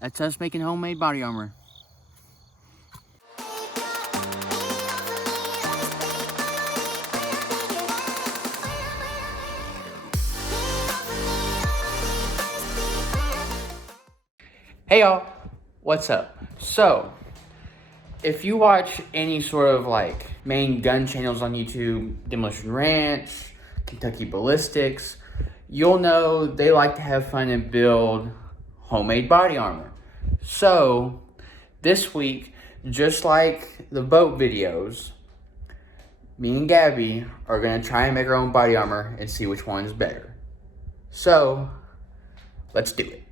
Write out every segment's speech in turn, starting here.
That's us making homemade body armor. Hey y'all, what's up? So, if you watch any sort of like main gun channels on YouTube, Demolition Ranch, Kentucky Ballistics, you'll know they like to have fun and build homemade body armor. So, this week, just like the boat videos, me and Gabby are gonna try and make our own body armor and see which one is better. So, let's do it.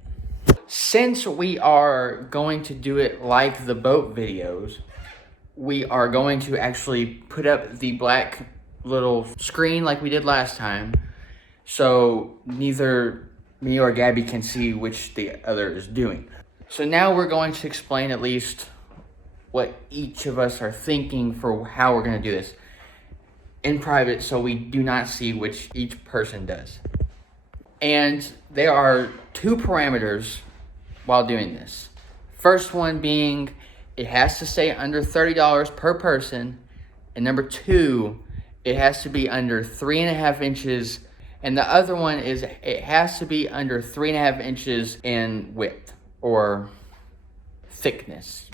Since we are going to do it like the boat videos, we are going to actually put up the black little screen like we did last time, so neither me or Gabby can see which the other is doing. So now we're going to explain at least what each of us are thinking for how we're going to do this in private, so we do not see which each person does. And there are two parameters while doing this. First one being, it has to stay under $30 per person. And number two, it has to be under 3.5 inches. And the other one is it has to be under 3.5 inches in width or thickness.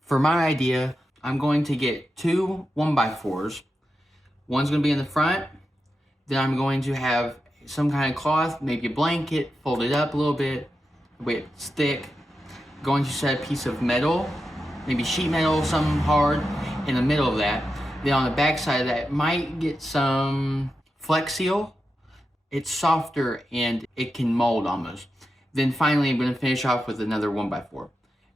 For my idea, I'm going to get two 1x4s. One's gonna be in the front. Then I'm going to have some kind of cloth, maybe a blanket, fold it up a little bit, with thick. Going to set a piece of metal, maybe sheet metal, something hard in the middle of that. Then on the back side of that, might get some Flex Seal. It's softer and it can mold almost. Then finally, I'm gonna finish off with another 1x4.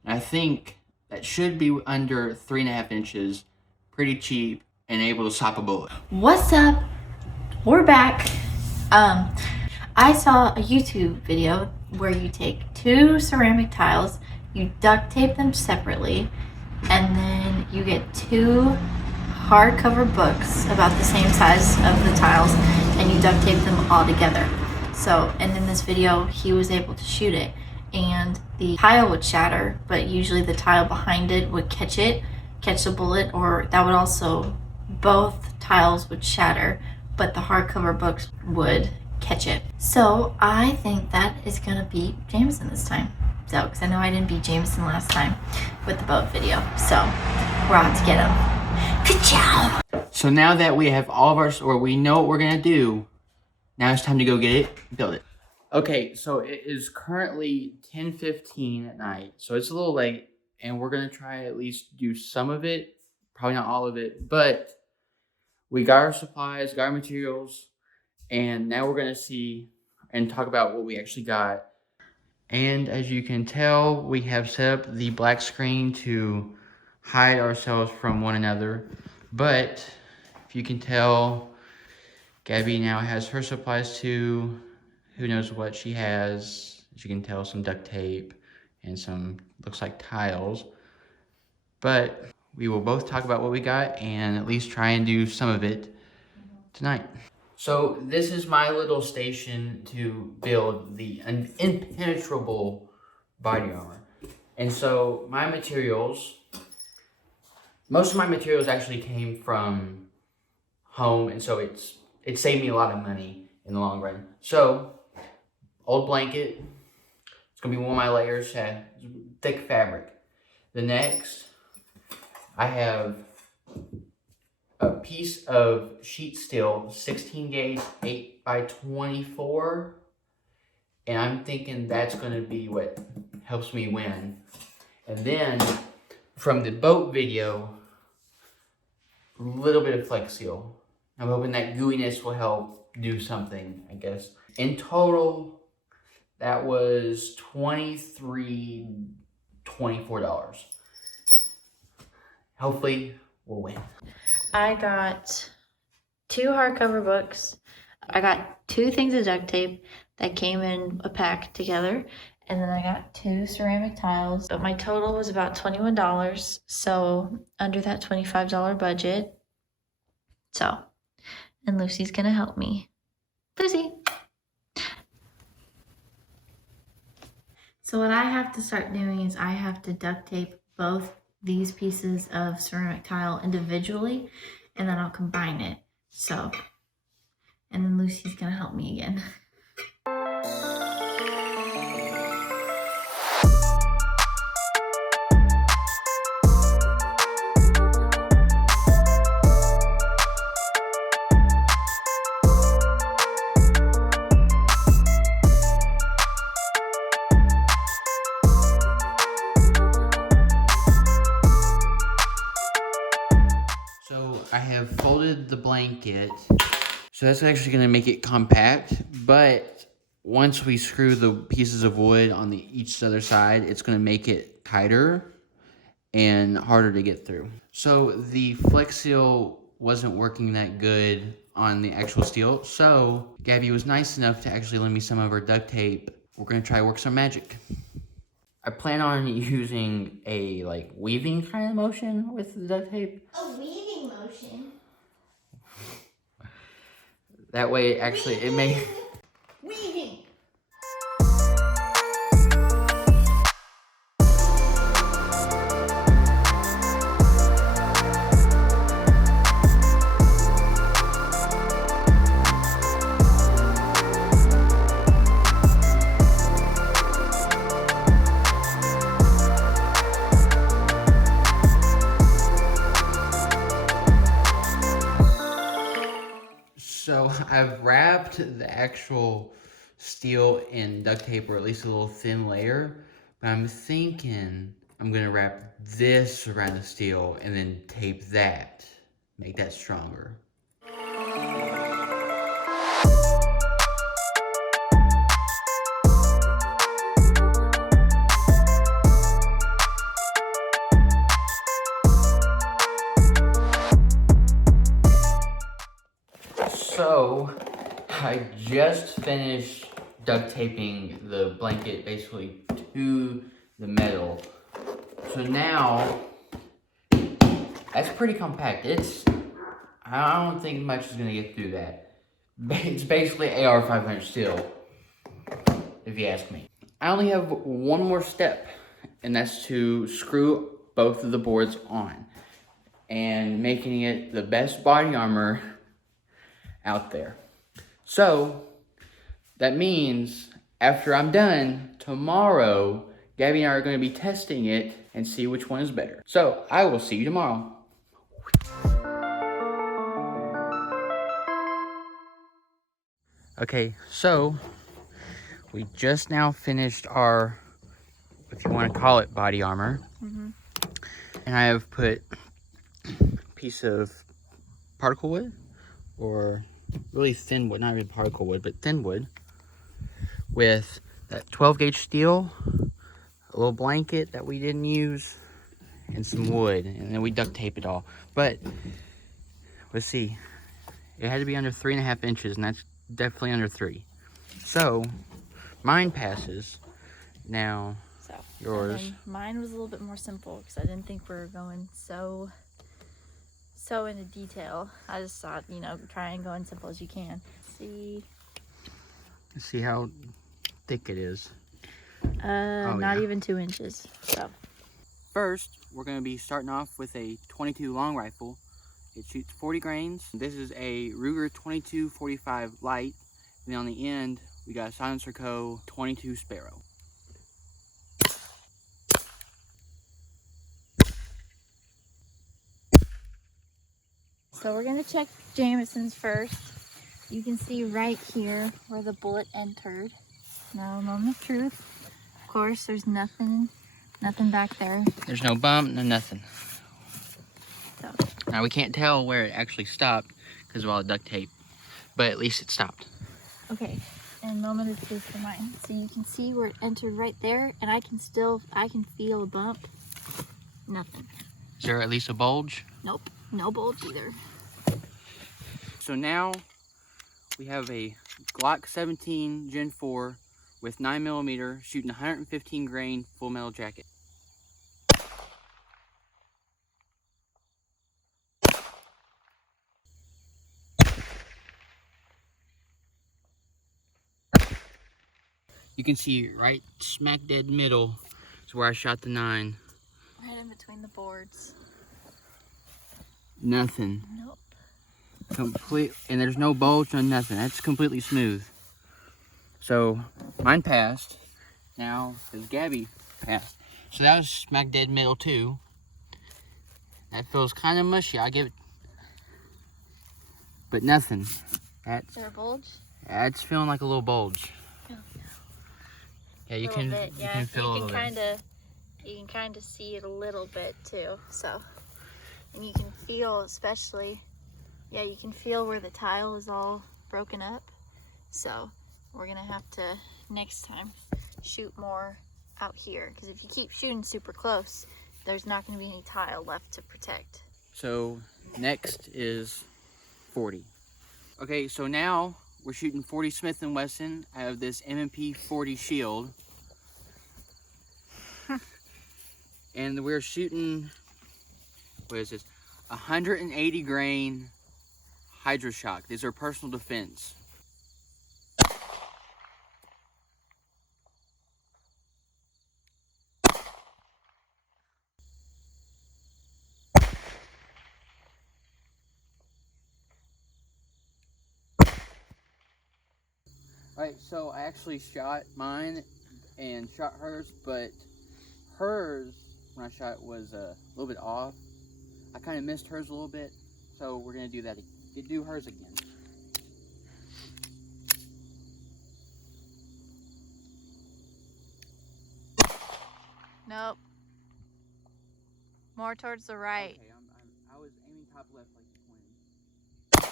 And I think that should be under 3.5 inches, pretty cheap, and able to stop a bullet. What's up? We're back. I saw a YouTube video where you take two ceramic tiles, you duct tape them separately, and then you get two hardcover books about the same size of the tiles, and you duct tape them all together. So, and in this video, he was able to shoot it, and the tile would shatter, but usually the tile behind it would catch the bullet, or that would also, both tiles would shatter, but the hardcover books would catch it. So I think that is gonna beat Jameson this time. So, because I know I didn't beat Jameson last time with the boat video. So we're out to get him. Good job. So now that we have all of our, or we know what we're gonna do, now it's time to go get it, build it. Okay, so it is currently 10:15 at night, so it's a little late, and we're gonna try at least do some of it, probably not all of it, but we got our supplies, got our materials, and now we're gonna see and talk about what we actually got. And as you can tell, we have set up the black screen to hide ourselves from one another. But if you can tell, Gabby now has her supplies too. Who knows what she has? As you can tell, some duct tape and some, looks like tiles. But we will both talk about what we got and at least try and do some of it tonight. So this is my little station to build the impenetrable body armor. And so my materials, most of my materials actually came from home, and so it saved me a lot of money in the long run. So, old blanket, it's gonna be one of my layers, thick fabric. The next, I have a piece of sheet steel, 16 gauge, 8x24, and I'm thinking that's gonna be what helps me win. And then, from the boat video, a little bit of Flex Seal. I'm hoping that gooiness will help do something, I guess. In total, that was $24. Hopefully, we'll win. I got two hardcover books. I got two things of duct tape that came in a pack together. And then I got two ceramic tiles. But my total was about $21. So under that $25 budget. So, and Lucy's gonna help me. Lucy. So what I have to start doing is I have to duct tape both these pieces of ceramic tile individually, and then I'll combine it. So, and then Lucy's gonna help me again. So I have folded the blanket. So that's actually gonna make it compact, but once we screw the pieces of wood on each other side, it's gonna make it tighter and harder to get through. So the Flex Seal wasn't working that good on the actual steel, so Gabby was nice enough to actually lend me some of her duct tape. We're gonna try to work some magic. I plan on using a like weaving kind of motion with the duct tape. A weaving motion? That way, actually, it may... Weaving! So I've wrapped the actual steel in duct tape, or at least a little thin layer, but I'm thinking I'm gonna wrap this around the steel and then tape that, make that stronger. So, I just finished duct taping the blanket basically to the metal. So now, that's pretty compact. I don't think much is gonna get through that. It's basically AR-500 steel, if you ask me. I only have one more step, and that's to screw both of the boards on and making it the best body armor out there. So that means after I'm done tomorrow, Gabby and I are going to be testing it and see which one is better. So I will see you tomorrow. Okay, so we just now finished our, if you want to call it, body armor. And I have put a piece of particle wood, or really thin wood, not really particle wood, but thin wood, with that 12 gauge steel, a little blanket that we didn't use, and some wood, and then we duct tape it all. But let's see, it had to be under 3.5 inches, and that's definitely under 3. So mine passes. Now yours. Mine was a little bit more simple because I didn't think we were going so into detail. I just thought, you know, try and go as simple as you can. Let's see how thick it is. Not even 2 inches. So first, we're going to be starting off with a 22 long rifle. It shoots 40 grains. This is a Ruger 22-45 light. And then on the end, we got a Silencer Co. 22 Sparrow. So we're gonna check Jameson's first. You can see right here where the bullet entered. Now, moment of truth. Of course, there's nothing back there. There's no bump, no nothing. So. Now we can't tell where it actually stopped because of all the duct tape, but at least it stopped. Okay, and moment of truth for mine. So you can see where it entered right there, and I can feel a bump. Nothing. Is there at least a bulge? Nope, no bulge either. So now we have a Glock 17 Gen 4 with 9mm shooting 115 grain full metal jacket. You can see right smack dead middle is where I shot the 9. Right in between the boards. Nothing. Nope. Complete, and there's no bulge, no nothing. That's completely smooth. So mine passed. Now his Gabby passed. So that was smack dead middle too. That feels kind of mushy. I give it, but nothing. Is there a bulge? That's feeling like a little bulge. Oh, yeah, you can. Bit, you can feel a little bit. You can kind of see it a little bit too. So, and you can feel, especially, yeah, you can feel where the tile is all broken up. So we're gonna have to next time shoot more out here, because if you keep shooting super close, there's not going to be any tile left to protect. So next is 40. Okay, so now we're shooting 40 Smith & Wesson. I have this M&P 40 shield. And we're shooting, what is this? 180 grain Hydroshock. These are personal defense. Alright, so I actually shot mine and shot hers, but hers, when I shot, was a little bit off. I kind of missed hers a little bit, so we're going to do that. Do hers again. Nope. More towards the right. Okay, I was aiming top left like the twin.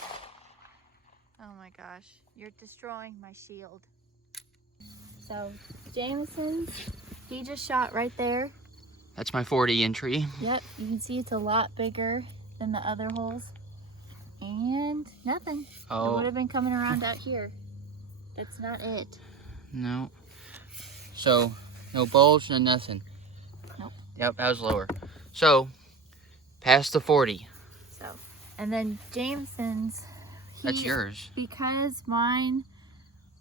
Oh my gosh, you're destroying my shield. So, Jameson's, he just shot right there. That's my 40 entry. Yep, you can see it's a lot bigger than the other holes. And nothing. Oh. It would have been coming around out here. That's not it. No. So, no bulge, no nothing. Nope. Yep, that was lower. So, past the 40. So, and then Jameson's. That's yours. Because my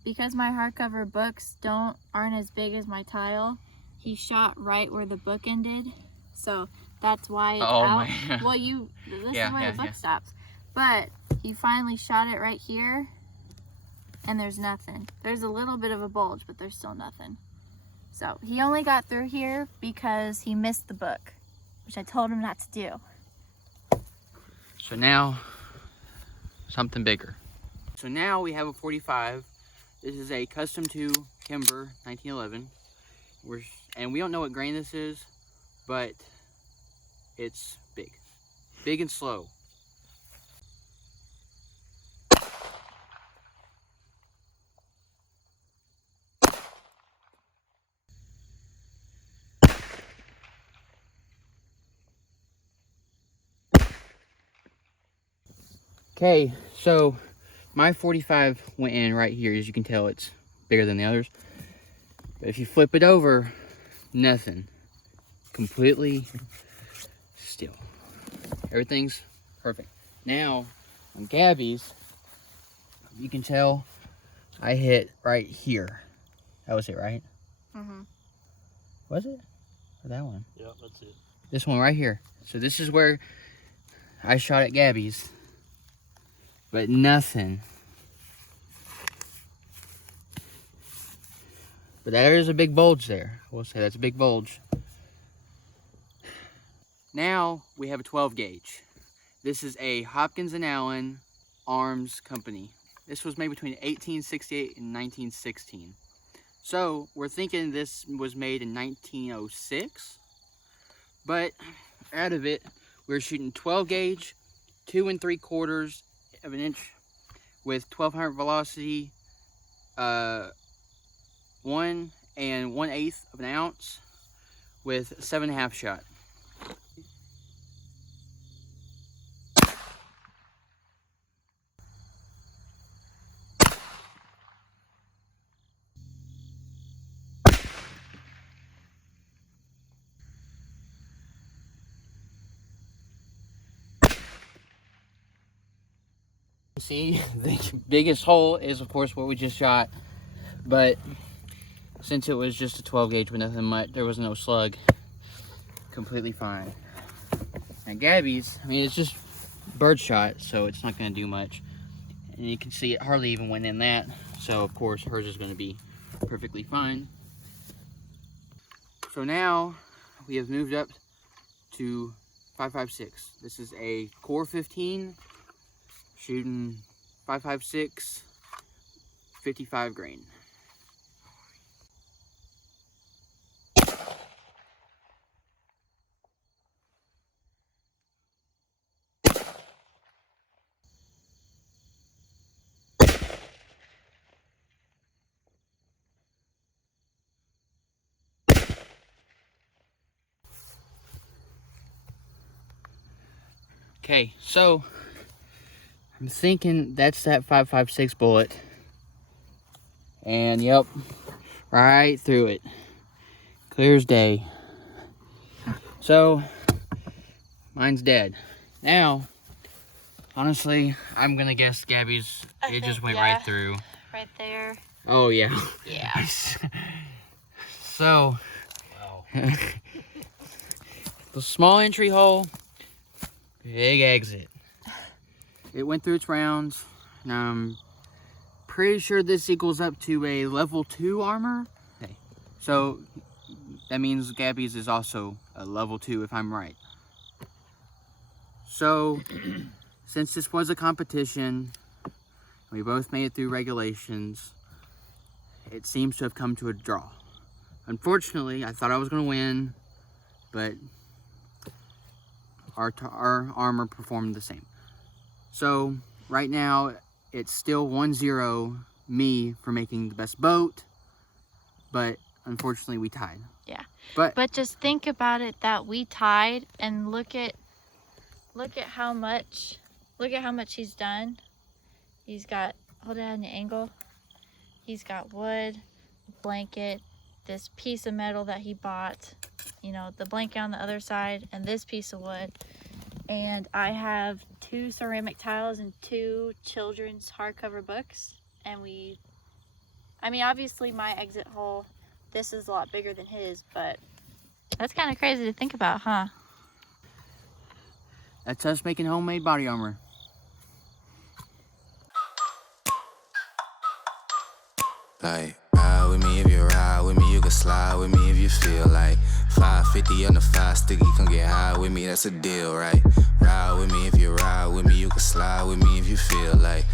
hardcover books aren't as big as my tile, he shot right where the book ended. So that's why it's out. Well, this is where the book stops. But he finally shot it right here, and there's nothing. There's a little bit of a bulge, but there's still nothing. So he only got through here because he missed the book, which I told him not to do. So now, something bigger. So now we have a 45. This is a custom to Kimber 1911. And we don't know what grain this is, but it's big. Big and slow. Okay, so my 45 went in right here. As you can tell, it's bigger than the others. But if you flip it over, nothing. Completely still. Everything's perfect. Now, on Gabby's, you can tell I hit right here. That was it, right? Mm-hmm. Was it? Or that one? Yeah, that's it. This one right here. So this is where I shot at Gabby's. But nothing. But there is a big bulge there. I will say that's a big bulge. Now we have a 12 gauge. This is a Hopkins & Allen Arms Company. This was made between 1868 and 1916. So we're thinking this was made in 1906. But out of it, we're shooting 12 gauge, 2 3/4 of an inch with 1200 velocity, 1 1/8 of an ounce with 7.5 shot. See, the biggest hole is of course what we just shot, but since it was just a 12 gauge with nothing much, there was no slug. Completely fine. And Gabby's, I mean, it's just birdshot, so it's not going to do much. And you can see it hardly even went in that. So, of course, hers is going to be perfectly fine. So now, we have moved up to 5.56. This is a Core 15, shooting 5.56, 55 grain. Okay, so I'm thinking that's that 5.56 bullet. And yep, right through it. Clear as day. So, mine's dead. Now, honestly, I'm gonna guess Gabby's, it just went right through. Right there. Oh, yeah. Yeah. So, wow. The small entry hole, big exit. It went through its rounds. And I'm pretty sure this equals up to a level 2 armor. Okay. So, that means Gabby's is also a level 2 if I'm right. So, since this was a competition, we both made it through regulations, it seems to have come to a draw. Unfortunately, I thought I was going to win, but our armor performed the same. So, right now, it's still 1-0 me for making the best boat, but unfortunately we tied. Yeah. But just think about it that we tied, and look at how much he's done. He's got, hold it at an angle. He's got wood, blanket, this piece of metal that he bought, you know, the blanket on the other side, and this piece of wood. And I have 2 ceramic tiles and 2 children's hardcover books. And I mean, obviously my exit hole, this is a lot bigger than his, but that's kind of crazy to think about, huh? that's us making homemade body armor. Like, ride with me if you ride with me, you can slide with me if you feel like 550 on the 5 sticky, come get high with me, that's a deal, right? Ride with me if you ride with me, you can slide with me if you feel like